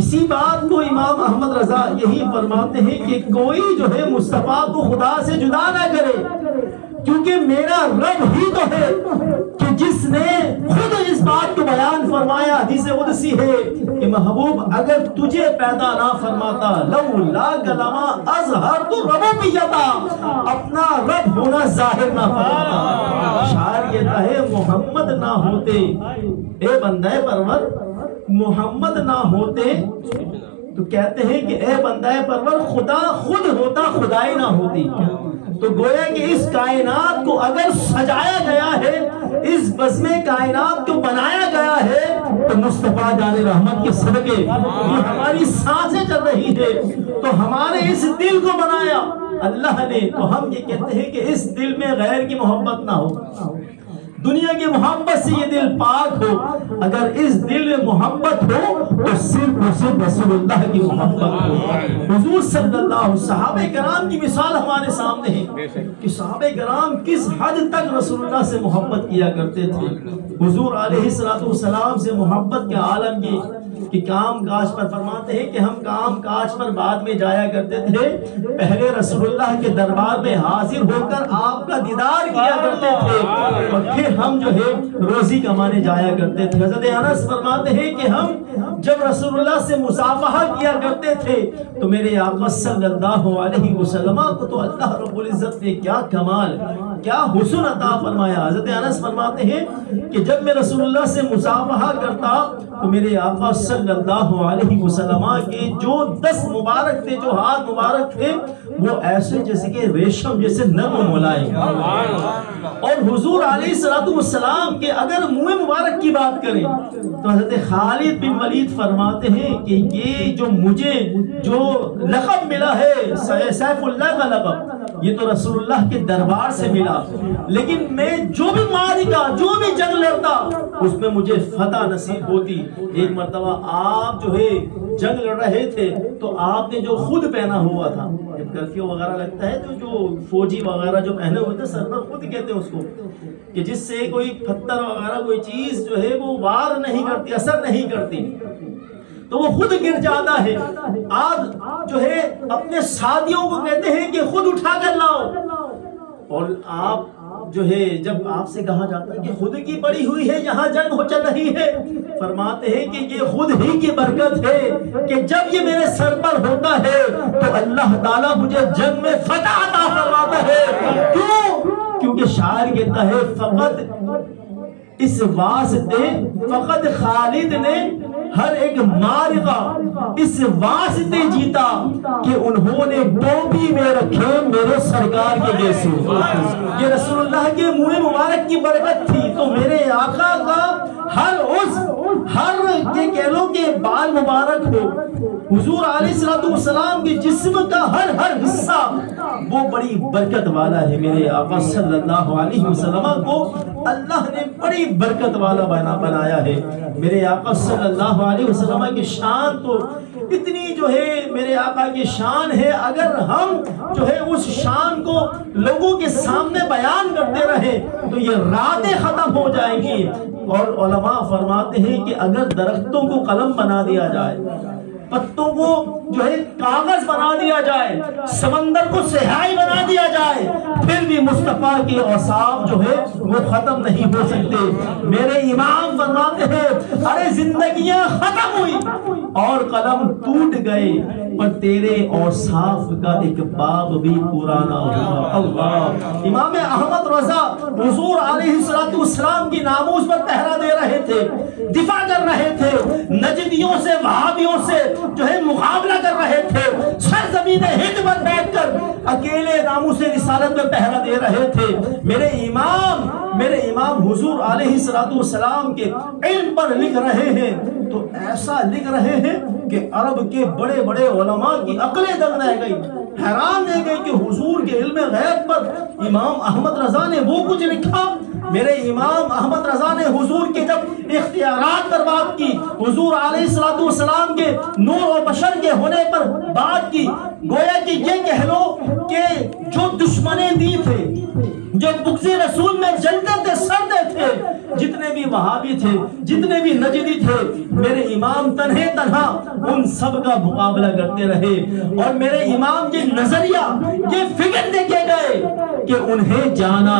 اسی بات کو امام احمد رضا یہی فرماتے ہیں کہ کوئی جو ہے مصطفیٰ کو خدا سے جدا نہ کرے، کیونکہ میرا رب ہی تو ہے کہ جس نے خود اس بات کو بیان فرمایا، حدیث قدسی ہے کہ محبوب اگر تجھے پیدا نہ فرماتا لولا کلمہ اظہرت ربوبیتا، اپنا رب ہونا ظاہر نہ فرماتا۔ شاعر کہتا ہے محمد نہ ہوتے، اے بندہ پرور محمد نہ ہوتے تو کہتے ہیں کہ اے بندہ پرور خدا خود ہوتا خدائی نہ ہوتی۔ تو گویا کہ اس کائنات کو اگر سجایا گیا ہے، اس بزم کائنات کو بنایا گیا ہے تو مصطفیٰ جان رحمت کے صدقے جو ہماری سانسیں چل رہی ہے، تو ہمارے اس دل کو بنایا اللہ نے، تو ہم یہ کہتے ہیں کہ اس دل میں غیر کی محبت نہ ہو، دنیا کی محبت سے یہ دل پاک ہو۔ اگر اس دل میں محبت ہو تو صرف رسول اللہ کی محبت ہو۔ حضور صلی اللہ علیہ وسلم، صحابہ کرام کی مثال ہمارے سامنے ہے کہ صحابہ کرام کس حد تک رسول اللہ سے محبت کیا کرتے تھے۔ حضور علیہ السلام سے محبت کے عالم کی کہ کام کاج پر فرماتے ہیں کہ ہم کام کاج پر بعد میں جایا کرتے تھے، پہلے رسول اللہ کے دربار میں حاضر ہو کر آپ کا دیدار کیا کرتے تھے، اور پھر ہم جو ہے روزی کمانے جایا کرتے تھے۔ حضرت انس فرماتے ہیں کہ ہم جب رسول اللہ سے مصافحہ کیا کرتے تھے تو میرے آقا صلی اللہ علیہ وسلم کو تو اللہ رب العزت نے کیا کمال، کیا حسن عطا فرمایا۔ حضرت انس فرماتے ہیں کہ جب میں رسول اللہ سے مصافحہ کرتا تو میرے آقا صلی اللہ علیہ وسلم کے جو دست مبارک تھے، جو ہاتھ مبارک تھے، وہ ایسے جیسے کہ ریشم جیسے نرم و ملائم۔ اور حضور علیہ السلام کے اگر منہ مبارک کی بات کریں تو حضرت خالد بن ولید فرماتے ہیں کہ یہ جو مجھے جو لقب ملا ہے سیف اللہ کا لقب، یہ تو رسول اللہ کے دربار سے ملا، لیکن میں جو بھی معرکہ جو بھی جنگ لڑتا اس میں مجھے فتح نصیب ہوتی۔ ایک مرتبہ آپ جو ہے جنگ لڑ رہے تھے تو آپ نے جو خود پہنا ہوا تھا، جب کرفیو وغیرہ لگتا ہے تو جو فوجی وغیرہ جو پہنے ہوئے تھے سر پر خود کہتے ہیں اس کو، کہ جس سے کوئی پتھر وغیرہ کوئی چیز جو ہے وہ وار نہیں کرتی، اثر نہیں کرتی، تو وہ خود گر جاتا ہے۔ آپ جو ہے اپنے ساتھیوں کو کہتے ہیں کہ خود اٹھا کر لاؤ، اور آپ جو ہے جب آپ سے کہا جاتا ہے کہ خود کی پڑی ہوئی ہے یہاں جنگ ہو چل رہی ہے، فرماتے ہیں کہ یہ خود ہی کی برکت ہے کہ جب یہ میرے سر پر ہوتا ہے تو اللہ تعالیٰ مجھے جنگ میں فتح عطا فرماتا ہے۔ کیوں؟ کیونکہ شاعر کہتا ہے فقط اس واسطے، فقط خالد نے ہر ایک معرکہ اس واسطے جیتا کہ انہوں نے ٹوپی میں رکھے میرے سرکار کے جیسے۔ یہ رسول اللہ کے منہ مبارک کی برکت تھی، تو میرے آقا کا ہر یہ کہہ لو کہ بال مبارک ہو، حضور علیہ السلام کے جسم کا ہر حصہ وہ بڑی برکت والا ہے۔ میرے آقا صلی اللہ علیہ وسلم کو اللہ نے بڑی برکت والا بنایا ہے۔ میرے آقا صلی اللہ علیہ وسلم کی شان تو اتنی جو ہے میرے آقا کی شان ہے، اگر ہم جو ہے اس شان کو لوگوں کے سامنے بیان کرتے رہے تو یہ راتیں ختم ہو جائیں گی۔ اور علماء فرماتے ہیں کہ اگر درختوں کو قلم بنا دیا جائے، پتوں کو جو ہے کاغذ بنا دیا جائے، سمندر کو سیاہی بنا دیا جائے، پھر بھی مصطفیٰ کے اوصاف جو ہے وہ ختم نہیں ہو سکتے۔ میرے امام فرماتے ہیں ارے زندگیاں ختم ہوئی اور قلم ٹوٹ گئے، پر تیرے اوصاف کا ایک باب بھی پرانا ہوا۔ اللہ، امام احمد رضا حضور علیہ السلام کی ناموس پر پہرا دے رہے تھے، دفاع کر رہے تھے، نجدیوں سے وہابیوں سے جو ہے مقابلہ کر رہے تھے، سرزمین ہند پر بیٹھ کر اکیلے ناموس رسالت میں پہرا دے رہے تھے۔ میرے امام حضور علیہ السلام کے علم پر لکھ رہے ہیں تو ایسا لکھ رہے ہیں کہ عرب کے بڑے بڑے علماء کی عقلیں دنگ رہ گئی، حیران رہ گئی کہ حضور کے علم غیب پر امام احمد رضا نے وہ کچھ لکھا۔ میرے امام احمد رضا نے حضور کے جب اختیارات پر بات کی، حضور علیہ السلام کے نور و بشر کے ہونے پر بات کی، گویا کہ یہ کہہ لو کہ جو دشمنے دی تھے، جو بغض رسول میں جلتے تھے، سڑتے تھے، جتنے بھی وہابی تھے، جتنے بھی نجدی تھے، میرے امام تنہا ان سب کا مقابلہ کرتے رہے، اور میرے امام یہ نظریہ، یہ فکر دے کے گئے کہ انہیں جانا،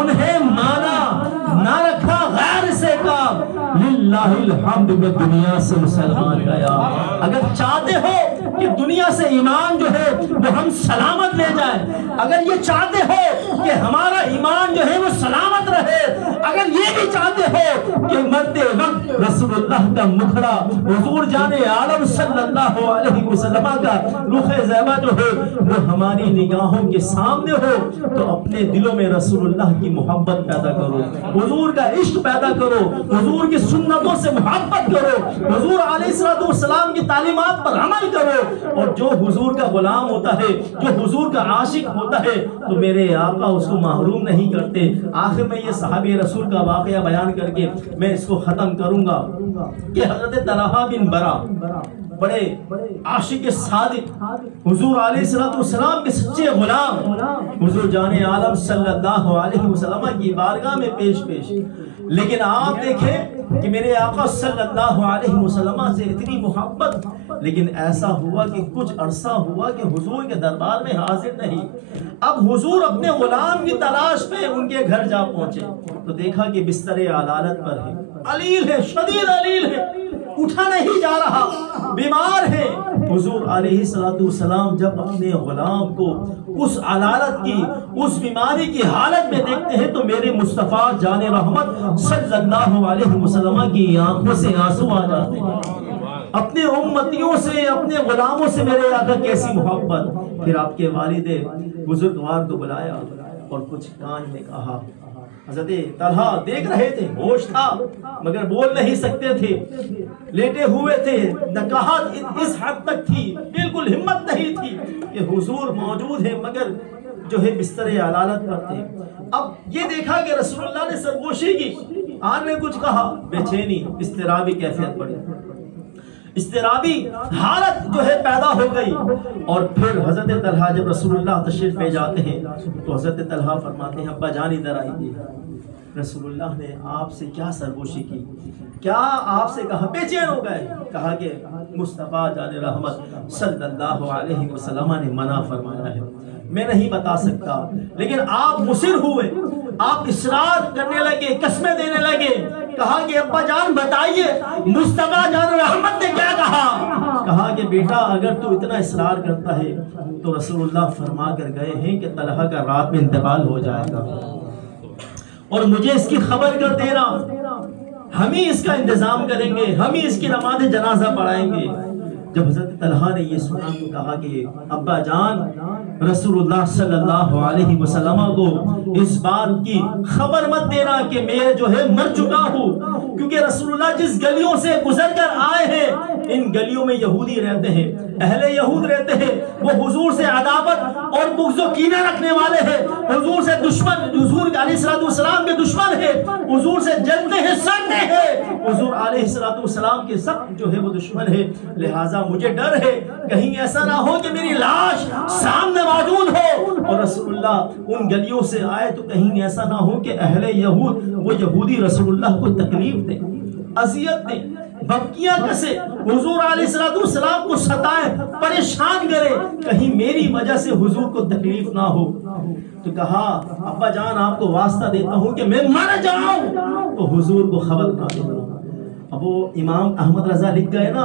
انہیں مانا، نہ رکھا غیر سے کام، للہ الحمد میں دنیا سے مسلمان گیا۔ اگر چاہتے ہو کہ دنیا سے ایمان جو ہے وہ ہم سلامت لے جائیں، اگر یہ چاہتے ہو کہ ہمارا ایمان جو ہے وہ سلامت رہے، اگر یہ بھی چاہتے ہو کہ مرتے وقت رسول اللہ کا مکھڑا، حضور جان عالم صلی اللہ علیہ وسلم کا رخ زیبا جو ہے وہ ہماری نگاہوں کے سامنے ہو، تو اپنے دلوں میں رسول اللہ کی محبت پیدا کرو، حضور کا عشق پیدا کرو، حضور کی سنتوں سے محبت کرو، حضور علیہ السلام کی تعلیمات پر عمل کرو، اور جو حضور کا غلام ہوتا ہے، جو حضور کا عاشق ہوتا ہے، تو میرے آقا اس کو محروم نہیں کرتے۔ آخر میں یہ صحابی رسول کا واقعہ بیان کر کے میں اس کو ختم کروں گا کہ حضرت طلحہ بن برا بڑے عاشق صادق، حضور علیہ السلام کے سچے غلام، حضور جان عالم صلی اللہ علیہ وسلم کی بارگاہ میں پیش، لیکن آپ دیکھیں کہ میرے آقا صلی اللہ علیہ وسلم سے اتنی محبت، لیکن ایسا ہوا کہ کچھ عرصہ ہوا کہ حضور کے دربار میں حاضر نہیں۔ اب حضور اپنے غلام کی تلاش پہ ان کے گھر جا پہنچے تو دیکھا کہ بستر علالت پر ہے، علیل ہے، شدید علیل ہے، اٹھا نہیں جا رہا، بیمار ہے۔ حضور علیہ السلام جب اپنے غلام کو اس علالت کی، اس بیماری کی حالت میں دیکھتے ہیں تو میرے مصطفیٰ جان رحمت صلی اللہ علیہ وسلم کی آنکھوں سے آنسو آ جاتے ہیں۔ اپنے امتیوں سے، اپنے غلاموں سے میرے آقا کیسی محبت۔ پھر آپ کے والد بزرگوار کو بلایا اور کچھ کان میں کہا۔ حضرت طلحہ دیکھ رہے تھے، ہوش تھا مگر بول نہیں سکتے تھے، لیٹے ہوئے تھے، نکاہت اس حد تک تھی، بالکل ہمت نہیں تھی کہ حضور موجود ہے مگر جو ہے بستر علالت پر تھے۔ اب یہ دیکھا کہ رسول اللہ نے سرگوشی کی، آن نے کچھ کہا، بے چینی، اضطرابی کیفیت پڑی، اضطرابی حالت جو ہے پیدا ہو گئی۔ اور پھر حضرت طلحہ جب رسول اللہ تشریف لے جاتے ہیں تو حضرت طلحہ فرماتے ہیں، ابا جان ادھر آئیے۔ رسول اللہ نے آپ سے کیا سرگوشی کی، کیا آپ سے کہا؟ بے چین ہو گئے، کہا کہ مصطفیٰ جان رحمت صلی اللہ علیہ وسلم نے منع فرمایا ہے، میں نہیں بتا سکتا، لیکن آپ مصر ہوئے، آپ اصرار کرنے لگے، قسمیں دینے لگے، کہا کہ ابا جان بتائیے مصطفیٰ جان رحمت نے کیا کہا؟ کہا کہ بیٹا اگر تو اتنا اصرار کرتا ہے تو رسول اللہ فرما کر گئے ہیں کہ طلحہ کا رات میں انتقال ہو جائے گا، اور مجھے اس کی خبر کر دینا، ہم ہی اس کا انتظام کریں گے، ہم ہی اس کی نماز جنازہ پڑھائیں گے۔ جب حضرت طلحہ نے یہ سنا تو کہا کہ ابا جان رسول اللہ صلی اللہ علیہ وسلم کو اس بات کی خبر مت دینا کہ میں جو ہے مر چکا ہوں، کیونکہ رسول اللہ جس گلیوں سے گزر کر آئے ہیں ان گلیوں میں یہودی رہتے ہیں، اہل یہود رہتے ہیں، وہ حضور سے عداوت اور بغض و کینہ رکھنے والے ہیں، حضور سے دشمن، حضور علیہ السلام کے دشمن ہیں، حضور سے جلتے ہیں، سڑتے ہیں، حضور علیہ السلام کے سخت جو ہے وہ دشمن ہے۔ لہٰذا مجھے ڈر ہے کہیں ایسا نہ ہو کہ میری لاش سامنے موجود ہو اور رسول اللہ ان گلیوں سے آئے تو کہیں ایسا نہ ہو کہ اہل یہود، وہ یہودی رسول اللہ کو تکلیف دیں، اذیت دیں، بھبکیاں کسے، حضور علیہ السلام کو ستائیں، پریشان کرے، کہیں میری وجہ سے حضور کو تکلیف نہ ہو۔ تو کہا ابا جان آپ کو واسطہ دیتا ہوں کہ میں مر جاؤں تو حضور کو خبر نہ دینا۔ اب وہ امام احمد رضا لکھ گئے نا،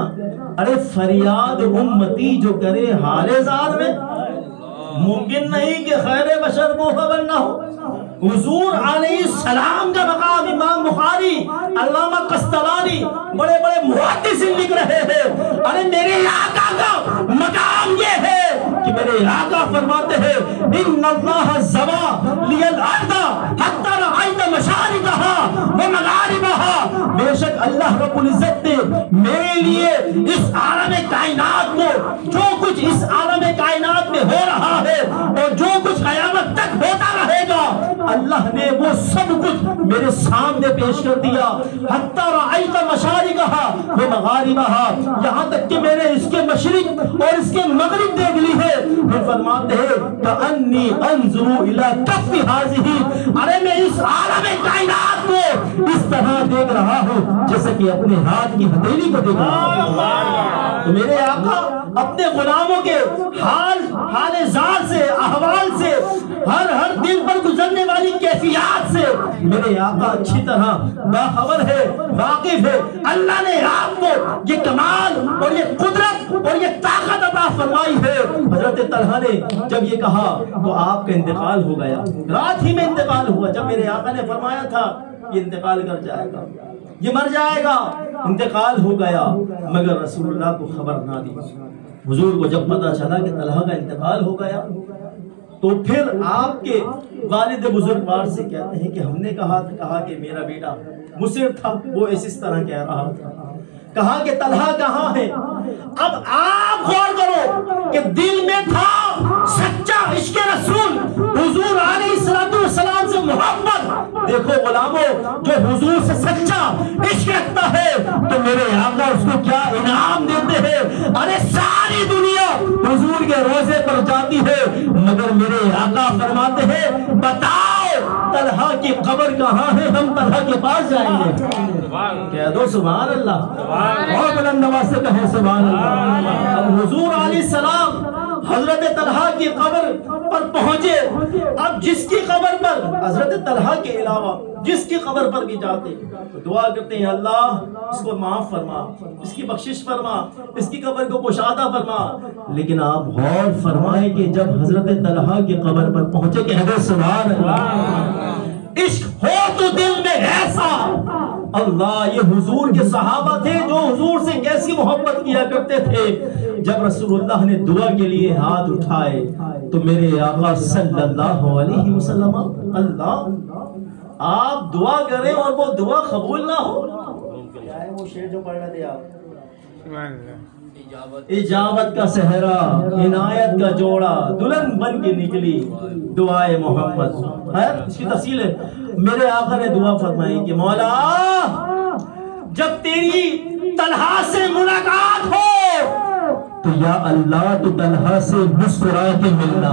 ارے فریاد امتی جو کرے حال زار میں، ممکن نہیں کہ خیر بشر کو خبر نہ ہو۔ حضور علیہ السلام کا مقام امام بخاری، علامہ قسطلانی، بڑے بڑے محدث لکھ رہے ہیں، ارے میرے آقا کا مقام یہ ہے کہ میرے آقا فرماتے ہیں ان اللہ زوا لی الارض حتی رأیت مشارقہا ومغاربہا، بے شک اللہ رب العزت نے میرے لیے اس عالم کائنات کو، جو کچھ اس عالم کائنات میں ہو رہا ہے اور جو کچھ قیامت تک ہوتا رہے گا، اللہ نے وہ سب کچھ میرے سامنے پیش کر دیا. حتی رأیت مشارقہا و مغاربہا, یہاں تک کہ میں نے اس کے مشرق اور اس کے مغرب دیکھ لی ہے. پھر فرماتے ہیں کأنی انظر الی کف ہذہ, ارے میں اس عالم کائنات کو اس طرح دیکھ رہا ہوں جیسے کہ اپنے ہاتھ کی ہتھیلی کو دیکھ رہا ہوں. تو میرے آقا اپنے غلاموں کے حال ذات سے, احوال سے, ہر دل پر گزرنے والی کیفیات سے میرے آقا اچھی طرح باخبر ہے, واقف ہے. اللہ نے آپ کو یہ کمال اور یہ قدرت اور یہ طاقت عطا فرمائی ہے. حضرت طلحہ نے جب یہ کہا تو آپ کا انتقال ہو گیا, رات ہی میں انتقال ہوا. جب میرے آقا نے فرمایا تھا یہ انتقال کر جائے گا, یہ مر جائے گا, انتقال ہو گیا, مگر رسول اللہ کو خبر نہ دی. حضور کو جب پتا چلا کہ طلحہ کا انتقال ہو گیا تو پھر آپ کے والد بزرگوار سے کہتے ہیں کہ ہم نے کہا کہ میرا بیٹا مصر تھا, وہ اس طرح کہہ رہا تھا. کہا کہ طلحہ کہاں ہے. اب آپ غور کرو کہ دل میں تھا سچا عشق رسول, حضور علیہ السلام سے محبت. دیکھو غلاموں, جو حضور سے سچا عشق رکھتا ہے تو میرے آقا اس کو کیا انعام دیتے ہیں. ارے ساری دنیا حضور کے روزے پر جاتی ہے, مگر میرے آقا فرماتے ہیں بتاؤ طلحہ کی قبر کہاں ہے, ہم طلحہ کے پاس جائیں گے. کہہ دو سبحان اللہ, اور بلند آواز سے کہیں سبحان اللہ. اب حضور علیہ السلام حضرت طلحہ کی قبر پر پہنچے. اب جس کی قبر پر, حضرت طلحہ کے علاوہ جس کی قبر پر بھی جاتے تو دعا کرتے ہیں اللہ اس کو معاف فرما, اس کی بخشش فرما, اس کی قبر کو کشادہ فرما. لیکن آپ غور فرمائیں کہ جب حضرت طلحہ کی قبر پر پہنچے کہ حضرت سبحان اللہ, عشق ہو تو دل میں ایسا. اللہ, یہ حضور کے صحابہ تھے جو حضور سے کیسی محبت کیا کرتے تھے. جب رسول اللہ نے دعا کے لیے ہاتھ اٹھائے تو میرے آقا صلی اللہ علیہ وسلم, اللہ آپ دعا کریں اور وہ دعا قبول نہ ہو. وہ شعر جو پڑھ رہے تھے آپ, اجابت کا صحرا, عنایت کا جوڑا, دلہن بن کے نکلی دعائے محمد. ہے اس کی تفصیل ہے. میرے آقا نے دعا فرمائی کہ مولا جب تیری طلحہ سے ملاقات ہو تو یا اللہ تو طلحہ سے مسکرا کے ملنا.